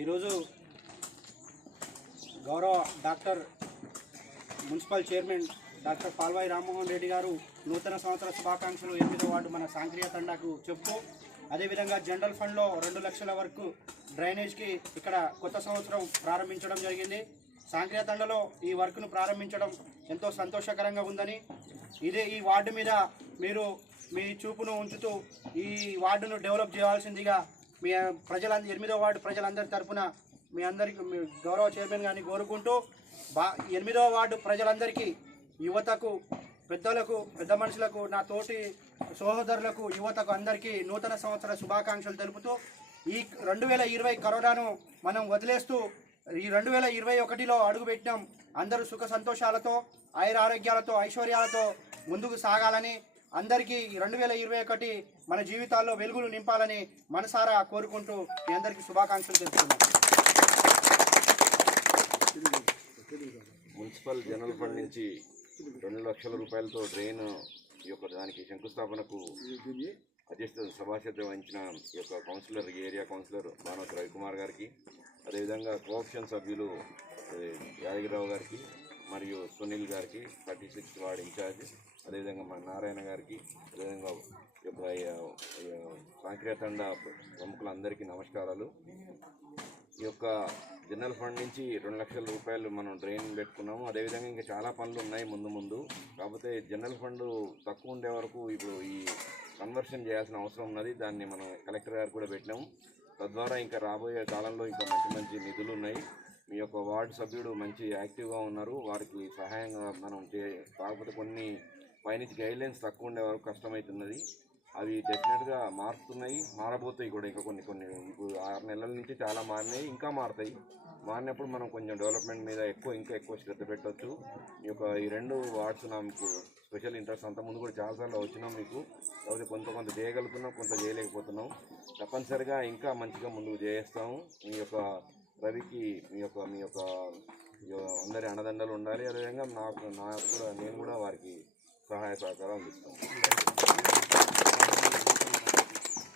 ఈరోజు గౌరవ doctor municipal chairman doctor Palvai Rammohan Reddy గారు నూతన సంవత్సర శుభాకాంక్షలు 8వ వార్డు మన సాంక్రియ తండాకు చెప్తూ, అదేవిధంగా జనరల్ ఫండ్లో 2 లక్షల వరకు డ్రైనేజ్కి ఇక్కడ కొత్త సంవత్సరం ప్రారంభించడం జరిగింది. సాంక్రియ తండలో ఈ వర్క్ను ప్రారంభించడం ఎంతో సంతోషకరంగా ఉందని, ఈ వార్డు మీద మీరు మీ చూపును ఉంచుతూ ఈ వార్డును డెవలప్ చేయాల్సిందిగా మీ ప్రజలందరూ 8వ వార్డు ప్రజలందరి తరఫున మీ అందరికీ మీ గౌరవ చైర్మన్ గారిని కోరుకుంటూ 8వ వార్డు ప్రజలందరికీ, యువతకు, పెద్దలకు, పెద్ద మనుషులకు, నా తోటి సహోదరులకు, యువతకు అందరికీ నూతన సంవత్సర శుభాకాంక్షలు తెలుపుతూ, ఈ 2020 కరోనాను మనం వదిలేస్తూ ఈ 2021లో అడుగుపెట్టినాం. అందరూ సుఖ సంతోషాలతో, ఆయురారోగ్యాలతో, ఐశ్వర్యాలతో ముందుకు సాగాలని, అందరికీ 2021 మన జీవితాల్లో వెలుగులు నింపాలని మనసారా కోరుకుంటూ మీ అందరికీ శుభాకాంక్షలు తెలుపుతున్నాను. మున్సిపల్ జనరల్ ఫండ్ నుంచి 2 లక్షల రూపాయలతో డ్రైన్ దానికి శంకుస్థాపనకు అధ్యక్షత సభాధ్యత వహించిన councillor, area councillor Bhanumathi Ravikumar గారికి, అదేవిధంగా కోఆప్షన్ సభ్యులు యాదగిరిరావు గారికి మరియు సునీల్ గారికి, 36 వార్డ్ ఇన్ఛార్జ్, అదేవిధంగా మన నారాయణ గారికి, అదేవిధంగా సాంక్రియ తండ ప్రముఖులందరికీ నమస్కారాలు. ఈ జనరల్ ఫండ్ నుంచి 2 లక్షల రూపాయలు మనం డ్రైన్ పెట్టుకున్నాము. అదేవిధంగా ఇంకా చాలా పనులు ఉన్నాయి ముందు. కాకపోతే జనరల్ ఫండ్ తక్కువ ఉండే వరకు ఇప్పుడు ఈ కన్వర్షన్ చేయాల్సిన అవసరం ఉన్నది. దాన్ని మనం కలెక్టర్ గారు కూడా పెట్టినాము. తద్వారా ఇంకా రాబోయే కాలంలో ఇంకా మంచి నిధులు ఉన్నాయి. మీ వార్డు సభ్యుడు మంచి యాక్టివ్గా ఉన్నారు, వారికి సహాయంగా మనం కాకపోతే కొన్ని పైనుంచి గైడ్లైన్స్ తక్కువ ఉండే వరకు కష్టమవుతున్నది. అవి డెఫినెట్గా మారబోతాయి కూడా. ఇంకా కొన్ని ఇప్పుడు 6 నెలల నుంచి చాలా మారినాయి, ఇంకా మారుతాయి. మారినప్పుడు మనం కొంచెం డెవలప్మెంట్ మీద ఇంకా ఎక్కువ శ్రద్ధ పెట్టవచ్చు. ఈ 2 వార్డ్స్ నాకు స్పెషల్ ఇంట్రెస్ట్. అంతకుముందు కూడా చాలాసార్లు వచ్చినాం మీకు, కాకపోతే కొంత చేయగలుగుతున్నాం, కొంత చేయలేకపోతున్నాం. తప్పనిసరిగా ఇంకా మంచిగా ముందుకు చేస్తాము. మీ రవికి మీ అందరి అండదండలు ఉండాలి. అదేవిధంగా నేను కూడా వారికి సహాయ సహకారం అందిస్తాను.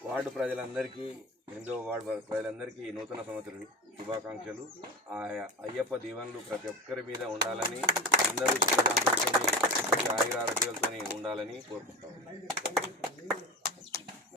వార్డు ప్రజలందరికీ, 8వ వార్డు ప్రజలందరికీ నూతన సంవత్సర శుభాకాంక్షలు. అయ్యప్ప దీవెనలు ప్రతి ఒక్కరి మీద ఉండాలని, అందరూ ఆయురారోగ్యాలతో ఉండాలని కోరుకుంటాము.